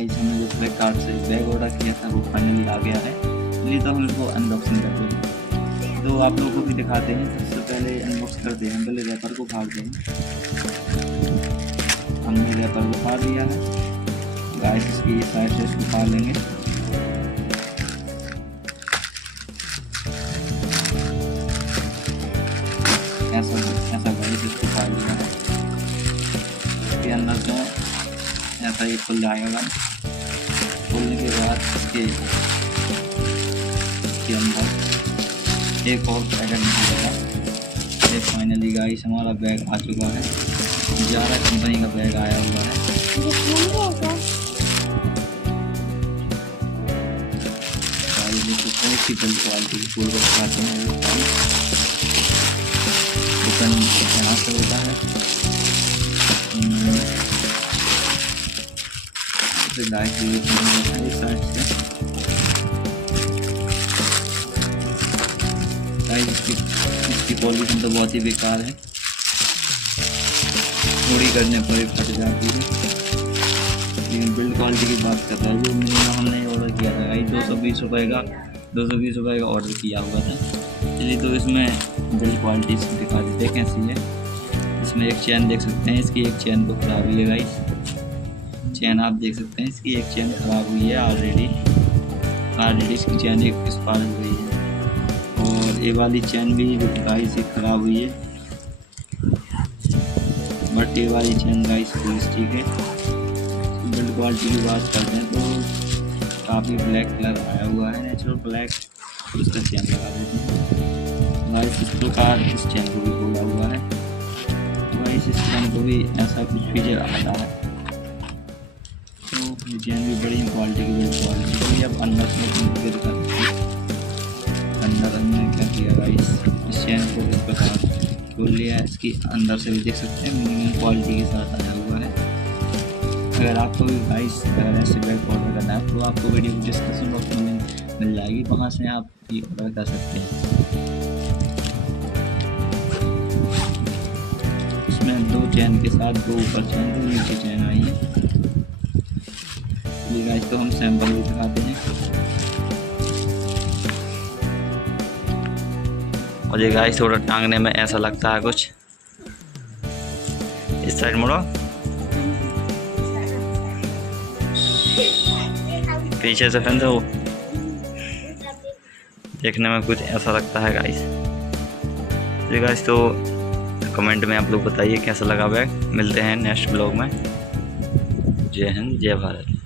Guys हमने जो फ्लिपकार्ट से बैग ऑर्डर किया था वो फाइनली आ गया है। चलिए तो हम इसको अनबॉक्सिंग करते हैं। तो आप लोगों को भी दिखाते हैं। सबसे पहले अनबॉक्स करते हैं, पहले रैपर को फाड़ते हैं। हमने रैपर को फाड़ दिया है गाइस। इसकी साइड से इसको फाड़ लेंगे। ऐसा गाइस इसको फाड़ लिया है। इसके अंदर जो ऐसा ही खुल जाएगा। खोलने के बाद इसके अंदर एक और पैकेट निकलेगा। ये फाइनली गाइस हमारा बैग आ चुका है। जारा कंपनी का बैग आया हुआ है। बहुत ही जल्द क्वालिटी की फूल को दिखाते हैं। दुकान यहाँ से होता है। इसकी पॉलिथीन तो बहुत ही बेकार है, थोड़ी करने पर फट जाती है। लेकिन बिल्ड क्वालिटी की बात कर रहा है, जो मिनिमम हमने ऑर्डर किया था भाई 220 रुपये का ऑर्डर किया हुआ था। चलिए तो इसमें बिल्ड क्वालिटी इसकी दिखा देते हैं कैसी है। इसमें एक चैन देख सकते हैं, इसकी एक चैन को खराब हुई है गाइस। चैन आप देख सकते हैं, इसकी एक चैन खराब हुई है ऑलरेडी इसकी चैन एक एक्सपायर हो गई है। और ये वाली चैन भी गाइस से खराब हुई है, बट ये वाली चैन गाइस पूरी ठीक है। बिल्ड क्वालिटी की बात करते हैं तो काफ़ी ब्लैक कलर आया हुआ है, नेचुरल ब्लैक। इसका चैन लगा देते हैं गाइस। इस प्रकार इस चैन को भी खोला हुआ है गाइस। इस चैन को भी ऐसा कुछ फीचर आता है। तो ये चैन भी बड़ी क्वालिटी की बिल्ड क्वालिटी। तो अब अंदर से अंदर हमने क्या किया गाइस, इस चैन को इस प्रकार खोल लिया है। इसकी अंदर से भी देख सकते हैं मिनिमम क्वालिटी के साथ आया हुआ है। अगर आपको भी गाइस अगर ऐसे बैग ऑर्डर करना है तो आपको वीडियो को डिस्क्रिप्शन बॉक्स में मिल जाएगी, वहाँ से आप ये ऑर्डर कर सकते हैं। इसमें 2 चैन के साथ 2 ऊपर चैन 2 नीचे चैन आई है। ये गाइस तो हम सैंपल भी दिखाते हैं। और ये गाइस थोड़ा टांगने में ऐसा लगता है कुछ। इस साइड मुड़ो, पीछे से फैन वो देखने में कुछ ऐसा लगता है गाइस। ये गाइस तो कमेंट में आप लोग बताइए कैसा लगा बैग। मिलते हैं नेक्स्ट ब्लॉग में। जय हिंद, जय भारत।